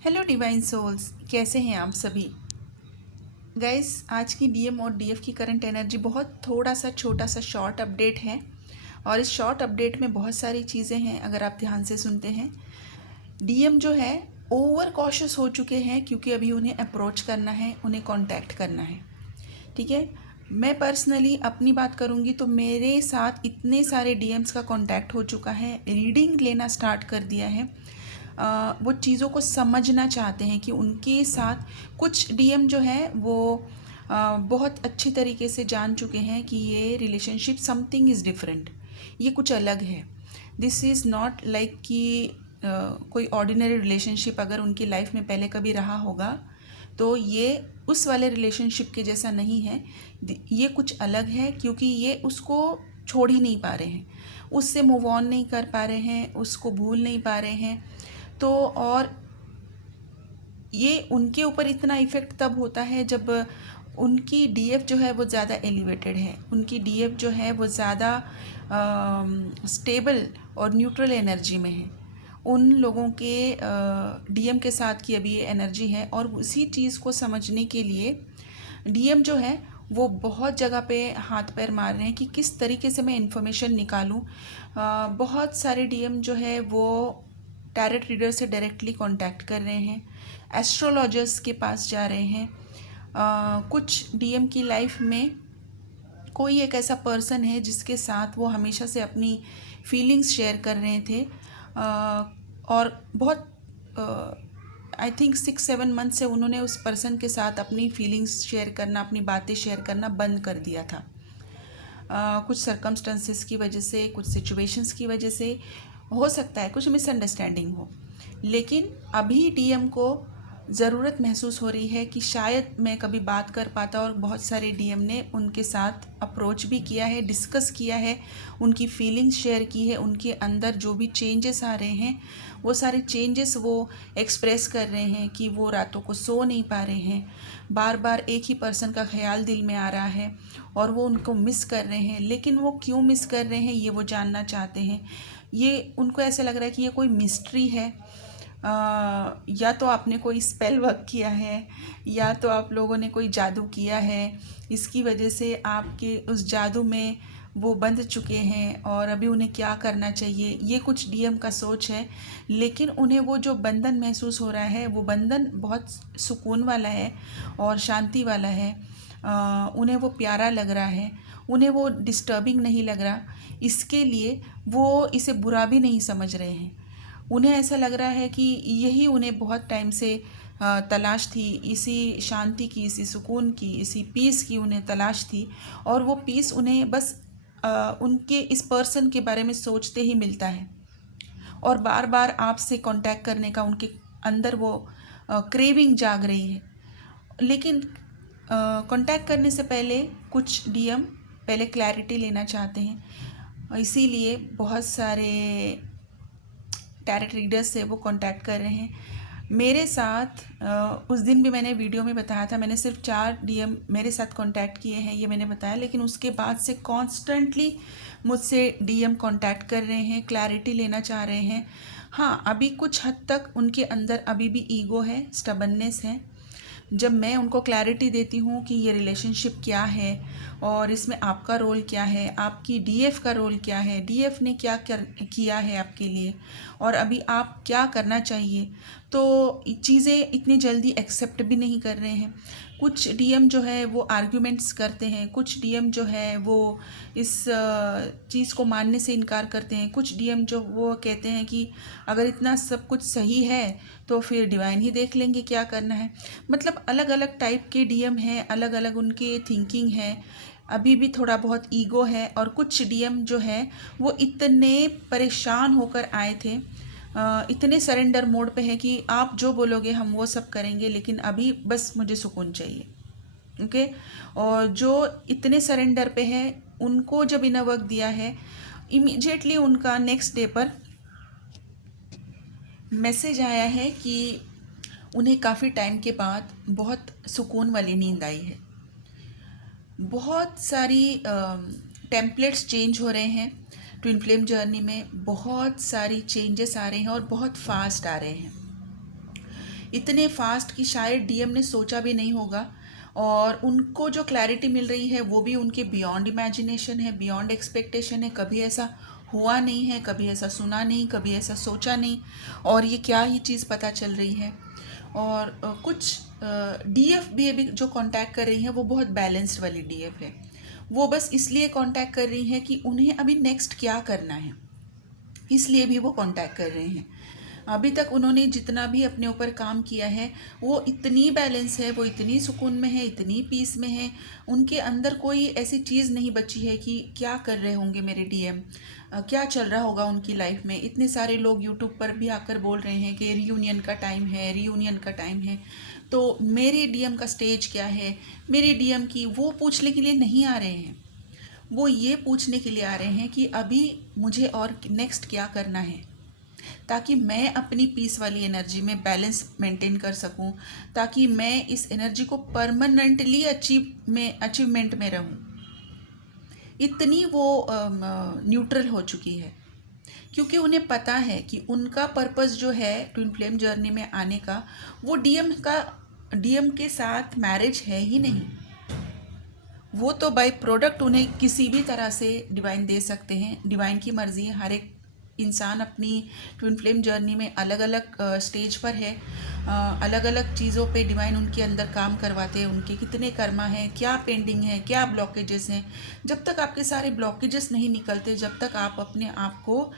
Hello divine souls, कैसे हैं आप सभी गाइस। आज की डीएम और डीएफ की करंट एनर्जी बहुत थोड़ा सा छोटा सा शॉर्ट अपडेट है और इस शॉर्ट अपडेट में बहुत सारी चीज़ें हैं। अगर आप ध्यान से सुनते हैं, डीएम जो है ओवर कॉशियस हो चुके हैं क्योंकि अभी उन्हें अप्रोच करना है, उन्हें कांटेक्ट करना है। ठीक है, मैं पर्सनली अपनी बात करूंगी तो मेरे साथ इतने सारे डीएम्स का कांटेक्ट हो चुका है, रीडिंग लेना स्टार्ट कर दिया है। वो चीज़ों को समझना चाहते हैं कि उनके साथ कुछ डीएम जो है वो बहुत अच्छी तरीके से जान चुके हैं कि ये रिलेशनशिप समथिंग इज़ डिफरेंट, ये कुछ अलग है। दिस इज़ नॉट लाइक कि कोई ऑर्डिनरी रिलेशनशिप अगर उनकी लाइफ में पहले कभी रहा होगा तो ये उस वाले रिलेशनशिप के जैसा नहीं है। ये कुछ अलग है क्योंकि ये उसको छोड़ ही नहीं पा रहे हैं, उससे मूव ऑन नहीं कर पा रहे हैं, उसको भूल नहीं पा रहे हैं। तो और ये उनके ऊपर इतना इफ़ेक्ट तब होता है जब उनकी डीएफ जो है वो ज़्यादा एलिवेटेड है, उनकी डीएफ जो है वो ज़्यादा स्टेबल और न्यूट्रल एनर्जी में है। उन लोगों के डीएम के साथ की अभी ये एनर्जी है और उसी चीज़ को समझने के लिए डीएम जो है वो बहुत जगह पे हाथ पैर मार रहे हैं कि किस तरीके से मैं इन्फॉर्मेशन निकालूं। बहुत सारे डीएम जो है वो टैरेट रीडर से डायरेक्टली कांटेक्ट कर रहे हैं, एस्ट्रोलॉजर्स के पास जा रहे हैं। कुछ डीएम की लाइफ में कोई एक ऐसा पर्सन है जिसके साथ वो हमेशा से अपनी फीलिंग्स शेयर कर रहे थे और बहुत आई थिंक 6-7 मंथ से उन्होंने उस पर्सन के साथ अपनी फीलिंग्स शेयर करना, अपनी बातें शेयर करना बंद कर दिया था। कुछ सर्कमस्टेंसेस की वजह से, कुछ सिचुएशंस की वजह से, हो सकता है कुछ मिसअंडरस्टैंडिंग हो। लेकिन अभी डीएम को ज़रूरत महसूस हो रही है कि शायद मैं कभी बात कर पाता, और बहुत सारे डीएम ने उनके साथ अप्रोच भी किया है, डिस्कस किया है, उनकी फीलिंग्स शेयर की है, उनके अंदर जो भी चेंजेस आ रहे हैं वो सारे चेंजेस वो एक्सप्रेस कर रहे हैं कि वो रातों को सो नहीं पा रहे हैं, बार बार एक ही पर्सन का ख्याल दिल में आ रहा है और वो उनको मिस कर रहे हैं। लेकिन वो क्यों मिस कर रहे हैं ये वो जानना चाहते हैं। ये उनको ऐसा लग रहा है कि ये कोई मिस्ट्री है। या तो आपने कोई स्पेल वर्क किया है या तो आप लोगों ने कोई जादू किया है, इसकी वजह से आपके उस जादू में वो बंध चुके हैं और अभी उन्हें क्या करना चाहिए, ये कुछ डीएम का सोच है। लेकिन उन्हें वो जो बंधन महसूस हो रहा है वो बंधन बहुत सुकून वाला है और शांति वाला है। उन्हें वो प्यारा लग रहा है, उन्हें वो डिस्टर्बिंग नहीं लग रहा। इसके लिए वो इसे बुरा भी नहीं समझ रहे हैं। उन्हें ऐसा लग रहा है कि यही उन्हें बहुत टाइम से तलाश थी, इसी शांति की, इसी सुकून की, इसी पीस की उन्हें तलाश थी। और वो पीस उन्हें बस उनके इस पर्सन के बारे में सोचते ही मिलता है और बार बार आपसे कांटेक्ट करने का उनके अंदर वो क्रेविंग जाग रही है। लेकिन कांटेक्ट करने से पहले कुछ डीएम पहले क्लैरिटी लेना चाहते हैं, इसीलिए बहुत सारे टैरेट रीडर्स से वो कांटेक्ट कर रहे हैं मेरे साथ। उस दिन भी मैंने वीडियो में बताया था, मैंने सिर्फ 4 डीएम मेरे साथ कांटेक्ट किए हैं, ये मैंने बताया। लेकिन उसके बाद से कॉन्स्टेंटली मुझसे डीएम कांटेक्ट कर रहे हैं, क्लैरिटी लेना चाह रहे हैं। हाँ, अभी कुछ हद तक उनके अंदर अभी भी ईगो है, स्टबननेस है। जब मैं उनको क्लैरिटी देती हूँ कि ये रिलेशनशिप क्या है और इसमें आपका रोल क्या है, आपकी डीएफ का रोल क्या है, डीएफ ने क्या किया है आपके लिए और अभी आप क्या करना चाहिए, तो चीज़ें इतनी जल्दी एक्सेप्ट भी नहीं कर रहे हैं। कुछ डीएम जो है वो आर्ग्यूमेंट्स करते हैं, कुछ डीएम जो है वो इस चीज़ को मानने से इनकार करते हैं। कुछ डीएम जो वो कहते हैं कि अगर इतना सब कुछ सही है तो फिर डिवाइन ही देख लेंगे क्या करना है। मतलब अलग अलग टाइप के डीएम हैं, अलग अलग उनके थिंकिंग है। अभी भी थोड़ा बहुत ईगो है और कुछ डीएम जो है वो इतने परेशान होकर आए थे, इतने सरेंडर मोड पे है कि आप जो बोलोगे हम वो सब करेंगे, लेकिन अभी बस मुझे सुकून चाहिए। ओके। और जो इतने सरेंडर पे है उनको जब इनर वर्क दिया है, इमीडिएटली उनका नेक्स्ट डे पर मैसेज आया है कि उन्हें काफ़ी टाइम के बाद बहुत सुकून वाली नींद आई है। बहुत सारी टेम्पलेट्स चेंज हो रहे हैं ट्विन फ्लेम जर्नी में, बहुत सारी चेंजेस आ रहे हैं और बहुत फास्ट आ रहे हैं। इतने फास्ट कि शायद डीएम ने सोचा भी नहीं होगा। और उनको जो क्लैरिटी मिल रही है वो भी उनके बियॉन्ड इमेजिनेशन है, बियॉन्ड एक्सपेक्टेशन है। कभी ऐसा हुआ नहीं है, कभी ऐसा सुना नहीं, कभी ऐसा सोचा नहीं, और ये क्या ही चीज़ पता चल रही है। और कुछ डीएफ भी अभी जो कांटेक्ट कर रही हैं वो बहुत बैलेंस्ड वाली डीएफ है। वो बस इसलिए कांटेक्ट कर रही हैं कि उन्हें अभी नेक्स्ट क्या करना है, इसलिए भी वो कांटेक्ट कर रहे हैं। अभी तक उन्होंने जितना भी अपने ऊपर काम किया है वो इतनी बैलेंस है, वो इतनी सुकून में है, इतनी पीस में है। उनके अंदर कोई ऐसी चीज़ नहीं बची है कि क्या कर रहे होंगे मेरे डीएम, क्या चल रहा होगा उनकी लाइफ में। इतने सारे लोग यूट्यूब पर भी आकर बोल रहे हैं कि रियूनियन का टाइम है, रियूनियन का टाइम है। तो मेरे डीएम का स्टेज क्या है, मेरे डीएम की, वो पूछने के लिए नहीं आ रहे हैं। वो ये पूछने के लिए आ रहे हैं कि अभी मुझे और नेक्स्ट क्या करना है, ताकि मैं अपनी पीस वाली एनर्जी में बैलेंस मेंटेन कर सकूं, ताकि मैं इस एनर्जी को परमानेंटली अचीवमेंट में रहूं। इतनी वो न्यूट्रल हो चुकी है, क्योंकि उन्हें पता है कि उनका पर्पस जो है ट्विन फ्लेम जर्नी में आने का, वो डीएम के साथ मैरिज है ही नहीं। वो तो बाय प्रोडक्ट उन्हें किसी भी तरह से डिवाइन दे सकते हैं। डिवाइन की मर्जी है। हर एक इंसान अपनी ट्विन फ्लेम जर्नी में अलग अलग स्टेज पर है। अलग अलग चीज़ों पे डिवाइन उनके अंदर काम करवाते हैं। उनके कितने कर्मा हैं, क्या पेंडिंग है, क्या ब्लॉकेजेस हैं। जब तक आपके सारे ब्लॉकेजेस नहीं निकलते, जब तक आप अपने आप को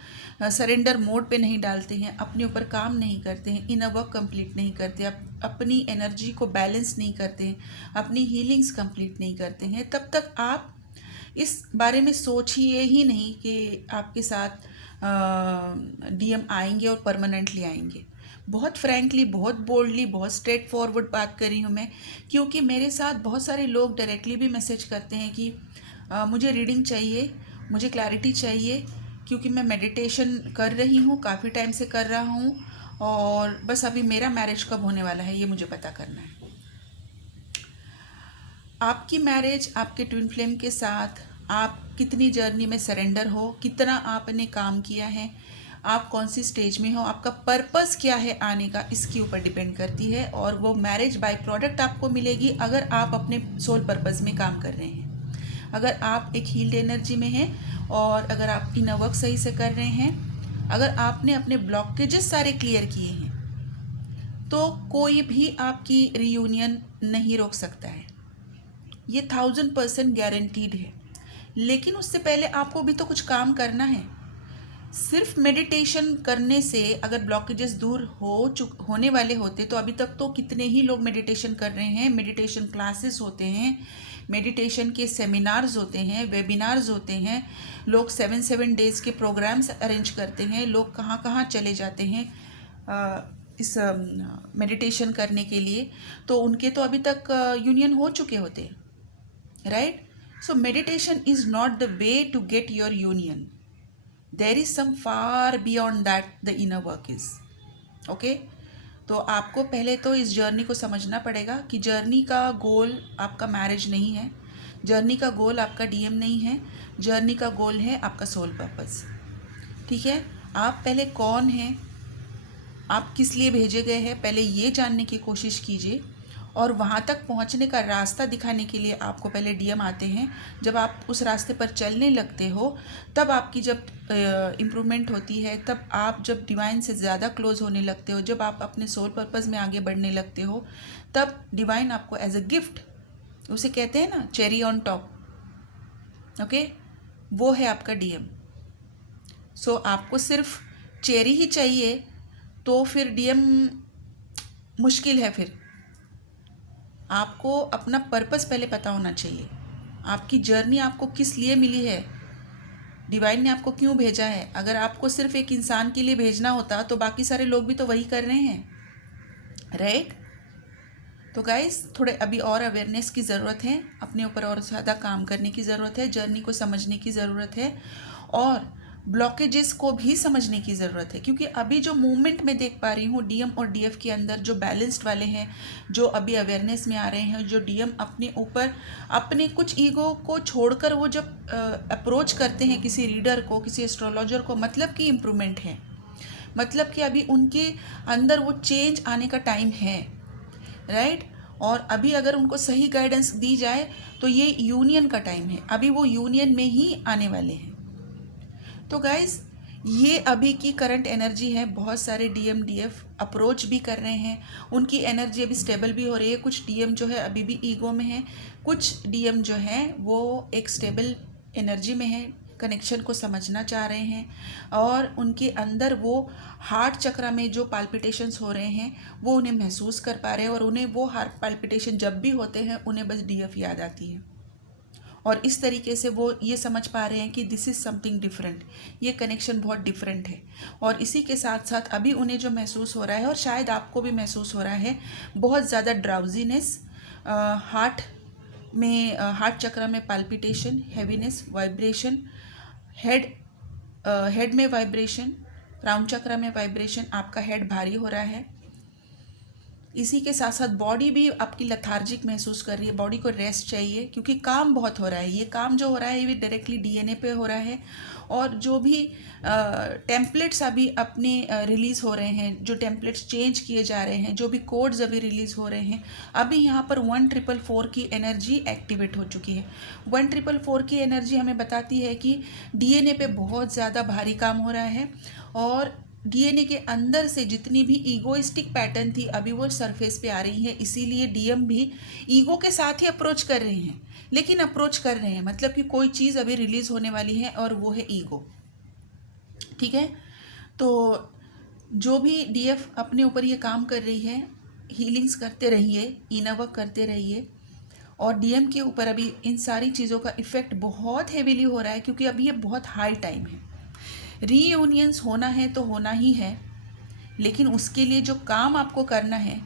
सरेंडर मोड पे नहीं डालते हैं, अपने ऊपर काम नहीं करते हैं, इनर वर्क कंप्लीट नहीं करते, अपनी एनर्जी को बैलेंस नहीं करते हैं, अपनी हीलिंग्स कंप्लीट नहीं करते हैं, तब तक आप इस बारे में सोचिए ही नहीं कि आपके साथ डीएम आएंगे और परमानेंटली आएंगे। बहुत फ्रैंकली, बहुत बोल्डली, बहुत स्ट्रेट फॉरवर्ड बात कर रही हूँ मैं, क्योंकि मेरे साथ बहुत सारे लोग डायरेक्टली भी मैसेज करते हैं कि मुझे रीडिंग चाहिए, मुझे क्लैरिटी चाहिए, क्योंकि मैं मेडिटेशन कर रही हूँ, काफ़ी टाइम से कर रहा हूँ, और बस अभी मेरा मैरिज कब होने वाला है ये मुझे पता करना है। आपकी मैरिज आपके ट्विन फ्लेम के साथ, आप कितनी जर्नी में सरेंडर हो, कितना आपने काम किया है, आप कौन सी स्टेज में हो, आपका पर्पस क्या है आने का, इसके ऊपर डिपेंड करती है। और वो मैरिज बाय प्रोडक्ट आपको मिलेगी अगर आप अपने सोल पर्पस में काम कर रहे हैं, अगर आप एक हील्ड एनर्जी में हैं, और अगर आप इनर वर्क सही से कर रहे हैं, अगर आपने अपने ब्लॉकेजेस सारे क्लियर किए हैं, तो कोई भी आपकी रियूनियन नहीं रोक सकता है। ये 1000% गारंटीड है। लेकिन उससे पहले आपको भी तो कुछ काम करना है। सिर्फ मेडिटेशन करने से अगर ब्लॉकेजेस दूर होने वाले होते तो अभी तक तो कितने ही लोग मेडिटेशन कर रहे हैं। मेडिटेशन क्लासेस होते हैं, मेडिटेशन के सेमिनार्स होते हैं, वेबिनार्स होते हैं, लोग 7 डेज़ के प्रोग्राम्स अरेंज करते हैं, लोग कहाँ कहाँ चले जाते हैं इस मेडिटेशन करने के लिए। तो उनके तो अभी तक यूनियन हो चुके होते, right? So meditation is not the way to get your union. There is some far beyond that the inner work is. Okay? तो आपको पहले तो इस जर्नी को समझना पड़ेगा कि जर्नी का गोल आपका मैरिज नहीं है, जर्नी का गोल आपका डीएम नहीं है, जर्नी का गोल है आपका सोल पर्पस। ठीक है? आप पहले कौन हैं, आप किस लिए भेजे गए हैं, पहले ये जानने की कोशिश कीजिए। और वहाँ तक पहुँचने का रास्ता दिखाने के लिए आपको पहले डीएम आते हैं। जब आप उस रास्ते पर चलने लगते हो, तब आपकी जब इम्प्रूवमेंट होती है, तब आप जब डिवाइन से ज़्यादा क्लोज होने लगते हो, जब आप अपने सोल पर्पस में आगे बढ़ने लगते हो, तब डिवाइन आपको एज अ गिफ्ट, उसे कहते हैं ना चेरी ऑन टॉप, ओके, वो है आपका डीएम। सो आपको सिर्फ चेरी ही चाहिए तो फिर डीएम मुश्किल है। फिर आपको अपना पर्पस पहले पता होना चाहिए। आपकी जर्नी आपको किस लिए मिली है, डिवाइन ने आपको क्यों भेजा है। अगर आपको सिर्फ एक इंसान के लिए भेजना होता तो बाकी सारे लोग भी तो वही कर रहे हैं, राइट? तो गाइस, थोड़े अभी और अवेयरनेस की ज़रूरत है, अपने ऊपर और ज़्यादा काम करने की ज़रूरत है, जर्नी को समझने की ज़रूरत है, और ब्लॉकेजेस को भी समझने की ज़रूरत है। क्योंकि अभी जो मूवमेंट मैं देख पा रही हूँ डीएम और डीएफ के अंदर, जो बैलेंस्ड वाले हैं, जो अभी अवेयरनेस में आ रहे हैं, जो डीएम अपने ऊपर अपने कुछ ईगो को छोड़कर वो जब अप्रोच करते हैं किसी रीडर को, किसी एस्ट्रोलॉजर को, मतलब कि इम्प्रूवमेंट है। मतलब कि अभी उनके अंदर वो चेंज आने का टाइम है, राइट। और अभी अगर उनको सही गाइडेंस दी जाए तो ये यूनियन का टाइम है, अभी वो यूनियन में ही आने वाले हैं। तो गाइज ये अभी की करंट एनर्जी है। बहुत सारे डीएम डीएफ अप्रोच भी कर रहे हैं, उनकी एनर्जी अभी स्टेबल भी हो रही है। कुछ डीएम जो है अभी भी ईगो में है, कुछ डीएम जो है वो एक स्टेबल एनर्जी में है, कनेक्शन को समझना चाह रहे हैं, और उनके अंदर वो हार्ट चक्र में जो पाल्पिटेशंस हो रहे हैं वो उन्हें महसूस कर पा रहे हैं, और उन्हें वो हार्ट पाल्पिटेशन जब भी होते हैं उन्हें बस डीएफ याद आती है, और इस तरीके से वो ये समझ पा रहे हैं कि दिस इज़ समथिंग डिफरेंट, ये कनेक्शन बहुत डिफरेंट है। और इसी के साथ साथ अभी उन्हें जो महसूस हो रहा है, और शायद आपको भी महसूस हो रहा है, बहुत ज़्यादा ड्राउजीनेस, हार्ट में हार्ट चक्र में palpitation, heaviness, vibration, head head में वाइब्रेशन, क्राउन चक्र में वाइब्रेशन, आपका हेड भारी हो रहा है। इसी के साथ साथ बॉडी भी आपकी लथार्जिक महसूस कर रही है, बॉडी को रेस्ट चाहिए, क्योंकि काम बहुत हो रहा है। ये काम जो हो रहा है ये डायरेक्टली डीएनए पे हो रहा है, और जो भी टेम्पलेट्स अभी अपने रिलीज़ हो रहे हैं, जो टेम्पलेट्स चेंज किए जा रहे हैं, जो भी कोड्स अभी रिलीज़ हो रहे हैं, अभी यहाँ पर 1444 की एनर्जी एक्टिवेट हो चुकी है। 1444 की एनर्जी हमें बताती है कि डीएनए पे बहुत ज़्यादा भारी काम हो रहा है, और डीएनए के अंदर से जितनी भी ईगोइस्टिक पैटर्न थी अभी वो सरफेस पे आ रही है। इसीलिए डीएम भी ईगो के साथ ही अप्रोच कर रहे हैं, लेकिन अप्रोच कर रहे हैं मतलब कि कोई चीज़ अभी रिलीज़ होने वाली है, और वो है ईगो, ठीक है। तो जो भी डीएफ अपने ऊपर ये काम कर रही है, हीलिंग्स करते रहिए, इनर वर्क करते रहिए, और डीएम के ऊपर अभी इन सारी चीज़ों का इफ़ेक्ट बहुत हेवीली हो रहा है, क्योंकि अभी ये बहुत हाई टाइम है। रीयूनियंस होना है तो होना ही है, लेकिन उसके लिए जो काम आपको करना है,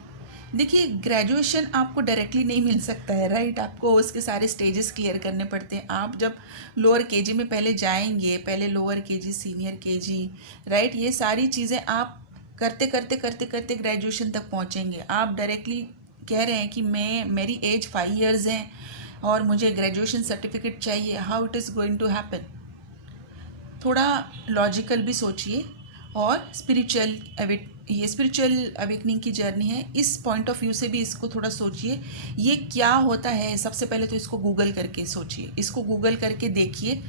देखिए ग्रेजुएशन आपको डायरेक्टली नहीं मिल सकता है, राइट। आपको उसके सारे स्टेजेस क्लियर करने पड़ते हैं। आप जब लोअर केजी में पहले जाएंगे, पहले lower KG, senior KG, right, ये सारी चीज़ें आप करते करते करते करते ग्रेजुएशन तक पहुंचेंगे। आप डायरेक्टली कह रहे हैं कि मेरी एज 5 इयर्स है और मुझे ग्रेजुएशन सर्टिफिकेट चाहिए, how it is going to happen. थोड़ा लॉजिकल भी सोचिए, और ये स्पिरिचुअल अवेकनिंग की जर्नी है, इस पॉइंट ऑफ व्यू से भी इसको थोड़ा सोचिए, ये क्या होता है। सबसे पहले तो इसको गूगल करके सोचिए, इसको गूगल करके देखिए,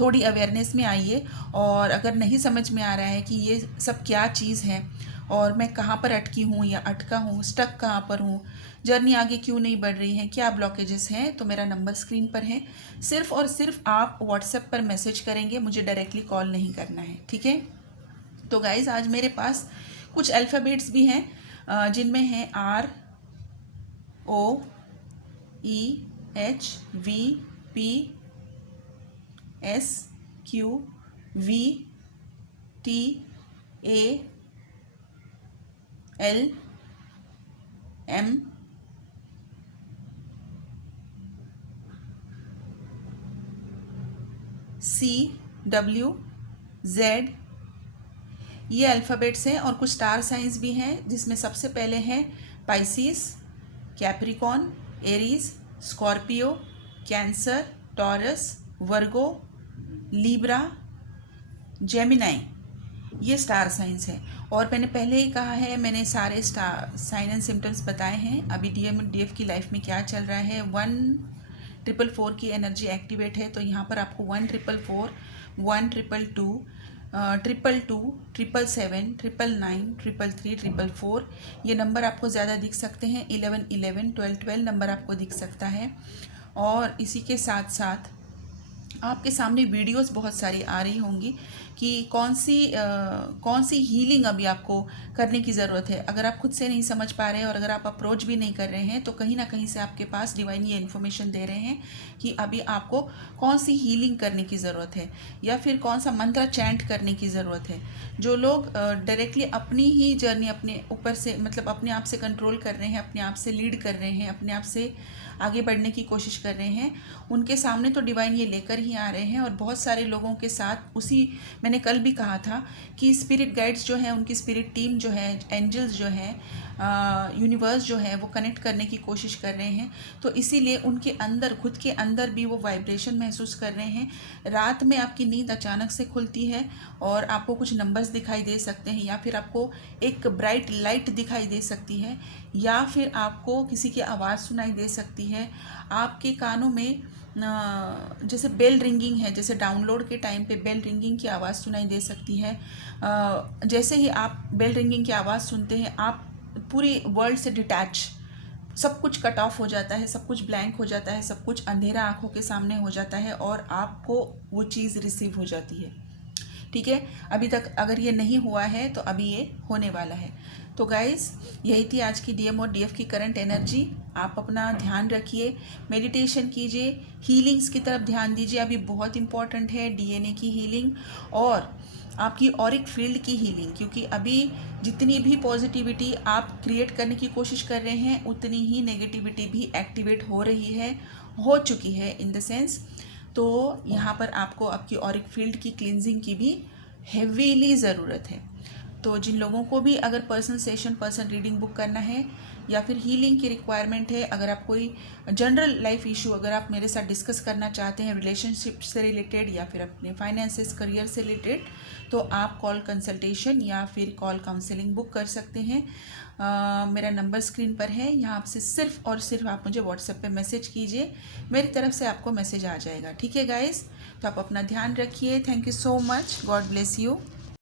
थोड़ी अवेयरनेस में आइए, और अगर नहीं समझ में आ रहा है कि ये सब क्या चीज़ है, और मैं कहाँ पर अटकी हूँ या अटका हूँ, स्टक कहाँ पर हूँ, जर्नी आगे क्यों नहीं बढ़ रही है, क्या ब्लॉकेजेस हैं, तो मेरा नंबर स्क्रीन पर है। सिर्फ और सिर्फ आप व्हाट्सएप पर मैसेज करेंगे, मुझे डायरेक्टली कॉल नहीं करना है, ठीक है। तो गाइज़ आज मेरे पास कुछ अल्फ़ाबेट्स भी हैं, जिनमें हैं R O E H V P S Q V T A L M C W Z, ये अल्फ़ाबेट्स हैं। और कुछ स्टार साइंस भी हैं, जिसमें सबसे पहले हैं Pisces, Capricorn, Aries, Scorpio, Cancer, Taurus, Virgo, Libra, Gemini, ये स्टार साइंस है। और मैंने पहले ही कहा है, मैंने सारे स्टार साइन एंड सिम्टम्स बताए हैं। अभी डीएम डीएफ की लाइफ में क्या चल रहा है, 1444 की एनर्जी एक्टिवेट है, तो यहाँ पर आपको 1444, 1222, 222, 777, 999, 333, 444 ये नंबर आपको ज़्यादा दिख सकते हैं। 11 11, 12 12 नंबर आपको दिख सकता है। और इसी के साथ साथ आपके सामने वीडियोस बहुत सारी आ रही होंगी कि कौन सी हीलिंग अभी आपको करने की ज़रूरत है। अगर आप खुद से नहीं समझ पा रहे हैं, और अगर आप अप्रोच भी नहीं कर रहे हैं, तो कहीं ना कहीं से आपके पास डिवाइन ये इन्फॉर्मेशन दे रहे हैं कि अभी आपको कौन सी हीलिंग करने की ज़रूरत है, या फिर कौन सा मंत्र चैंट करने की ज़रूरत है। जो लोग डायरेक्टली अपनी ही जर्नी अपने ऊपर से, मतलब अपने आप से कंट्रोल कर रहे हैं, अपने आप से लीड कर रहे हैं, अपने आप से आगे बढ़ने की कोशिश कर रहे हैं, उनके सामने तो डिवाइन ये लेकर ही नहीं आ रहे हैं और बहुत सारे लोगों के साथ उसी मैंने कल भी कहा था कि स्पिरिट गाइड्स जो हैं, उनकी स्पिरिट टीम जो है, एंजल्स जो हैं, यूनिवर्स जो है वो कनेक्ट करने की कोशिश कर रहे हैं। तो इसीलिए उनके अंदर, खुद के अंदर भी वो वाइब्रेशन महसूस कर रहे हैं। रात में आपकी नींद अचानक से खुलती है और आपको कुछ नंबर्स दिखाई दे सकते हैं, या फिर आपको एक ब्राइट लाइट दिखाई दे सकती है, या फिर आपको किसी की आवाज़ सुनाई दे सकती है। आपके कानों में जैसे बेल रिंगिंग है, जैसे डाउनलोड के टाइम पे बेल रिंगिंग की आवाज़ सुनाई दे सकती है। जैसे ही आप बेल रिंगिंग की आवाज़ सुनते हैं, आप पूरी वर्ल्ड से डिटैच, सब कुछ कट ऑफ हो जाता है, सब कुछ ब्लैंक हो जाता है, सब कुछ अंधेरा आंखों के सामने हो जाता है और आपको वो चीज़ रिसीव हो जाती है। ठीक है, अभी तक अगर ये नहीं हुआ है तो अभी ये होने वाला है। तो गाइस, यही थी आज की डीएम और डीएफ की करंट एनर्जी। आप अपना ध्यान रखिए, मेडिटेशन कीजिए, हीलिंग्स की तरफ ध्यान दीजिए। अभी बहुत इंपॉर्टेंट है डीएनए की हीलिंग और आपकी ऑरिक फील्ड की हीलिंग, क्योंकि अभी जितनी भी पॉजिटिविटी आप क्रिएट करने की कोशिश कर रहे हैं, उतनी ही नेगेटिविटी भी एक्टिवेट हो रही है, हो चुकी है इन द सेंस। तो यहाँ पर आपको आपकी ऑरिक फील्ड की क्लिनजिंग की भी हेवीली ज़रूरत है। तो जिन लोगों को भी अगर personal session, personal reading book करना है या फिर हीलिंग की रिक्वायरमेंट है, अगर आप कोई जनरल लाइफ इशू अगर आप मेरे साथ डिस्कस करना चाहते हैं, रिलेशनशिप से रिलेटेड या फिर अपने फाइनेंसेस, करियर से रिलेटेड, तो आप कॉल कंसल्टेशन या फिर कॉल काउंसलिंग बुक कर सकते हैं। मेरा नंबर स्क्रीन पर है, यहाँ से सिर्फ और सिर्फ आप मुझे व्हाट्सएप पे मैसेज कीजिए, मेरी तरफ से आपको मैसेज आ जाएगा। ठीक है गाइस, तो आप अपना ध्यान रखिए। Thank you so much, God bless you.